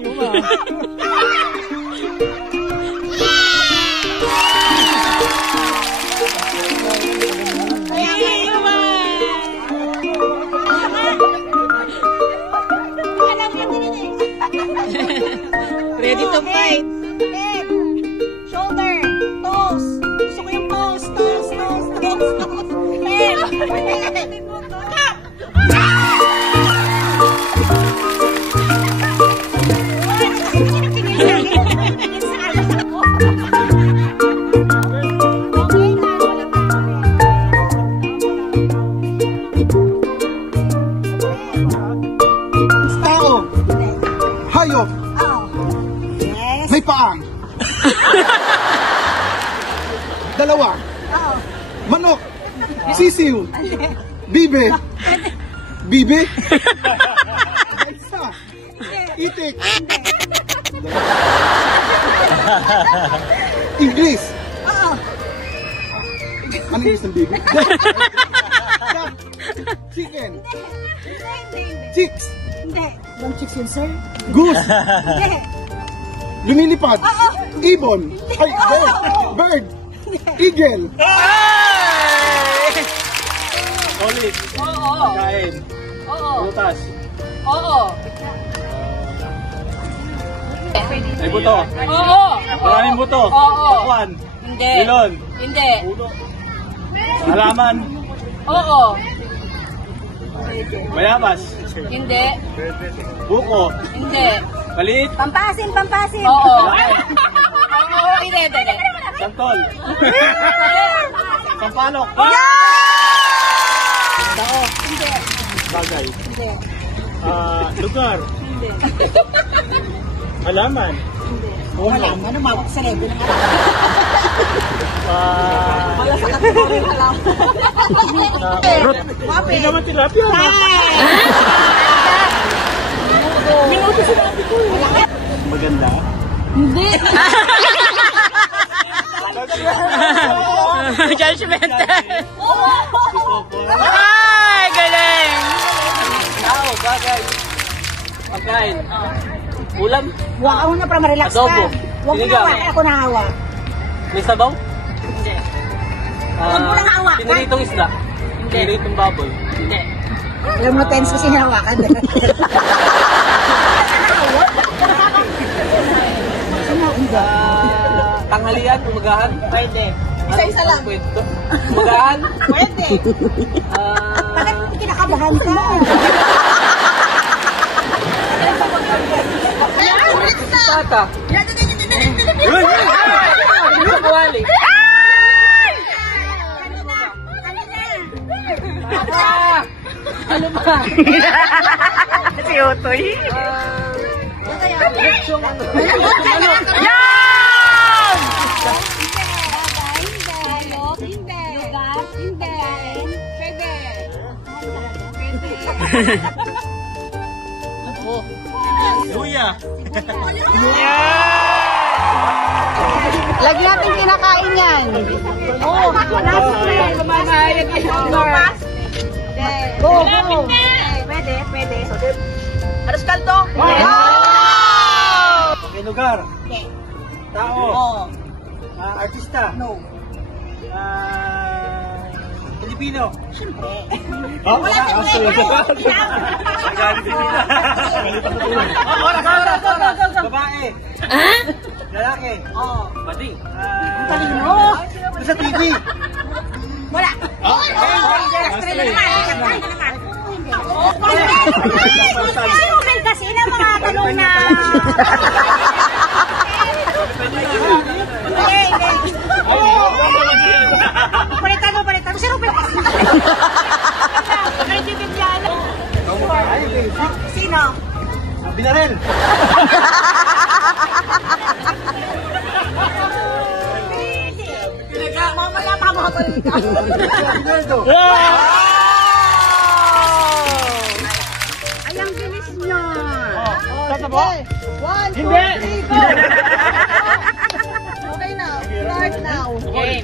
Layo nga. Ready to fight. Head, shoulder, toes. Gusto ko yung toes. Head. Tao. Hayop. Yes. May paa. Dalawa. Manok. Sisiw. Bibe. Bibe. Isa. Itik. English. Ano yung isang bibe? Duck. Chicken. Chicks. Hindi. Ibang chicks yun, sir? Goose. Hindi. Lumilipad. Ibon. Ay, bird. Eagle. Solid. Oo. Kain. Oo. Butas. Oo. Ay buto. Oo. Maraming buto. Oo. Pakwan. Hindi. Ilon. Hindi. Ulo. Halaman. Oo. Bayabas. Hindi. Buko. Hindi. Maliit. Pampasin. Oo. Oo. Hindi. Santol. Sampalok. Tao. Hindi. Bagay. Hindi. Lugar. Hindi. Halaman. Wala. Ano mawag sa level ng Wala sa kategory na lang. Hindi naman tilapia. Minuto sinabi ko. Maganda. Hindi. Judgmental. Ay, galing. Tao, bagay. Pagkain. Ulam. Huwag ako na para ma-relax ka. Adobo. Huwag mo Sinigang. na ako nahawa. May sabaw? Hindi. Huwag mo nang hawakan. Piniritong isda. Piniritong baboy. Hindi. Alam mo, tense kasi hinahawakan. Tanghalian, umagahan. Pwede. Isa-isa lang. Kwento. Umagahan. Pwede. Bakit kinakabahan ka? Tata. Kawali. Ano ba? Si Otoy. Luya. Lagi natin kinakain yan. Oo. Kumakain yung Go. Pwede. Aros kaldo. Okay, lugar. Tao. Oo. Artista. No. Pilipino. Siyempre. Wala Babae. Lalaki. Oo. Bading. Talino. Sa TV. Wala. Kasi na mga tanong na... Palitan mo. Si Ruben. Sino? Binarel. Mamala pa mo ako rin. Ay, ang bilis nyo. Tatabo? 1, 2, 3, go! Okay na. Start now.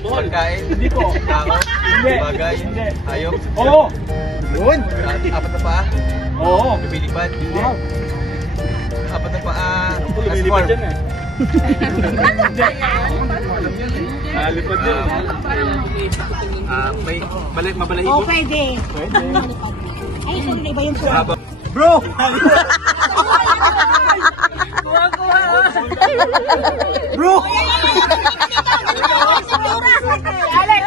Pagkain, Hindi po. tao, Hindi. bagay, Hindi. hayop, Oo. Yun. apat na paa, Oo. lumilipad, Wow. apat na paa, lumilipad dyan eh. Nalipad din. May mabalahibo. Oh, pwede. Ay, sorry, iba yung suha. Bro! Bro! Alex!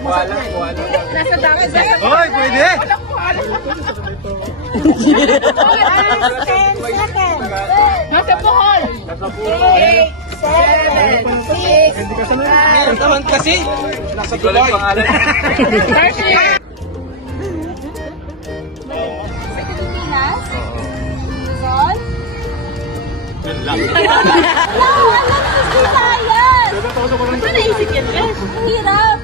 Wala. Nasa dagat. Hoy, pwede! 10 seconds. Nasa Bohol. 8, 7, 6, 5, Naman kasi! Nasa Dubai. Pangalan. Pilipinas. Luzon. Yun lang. No, alam sa Visayan. Ano naisip yan, Bes? Ang hirap.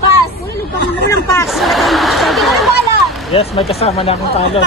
Pass. Unang pass. Hindi ko alam. Yes, may kasama na akong talo.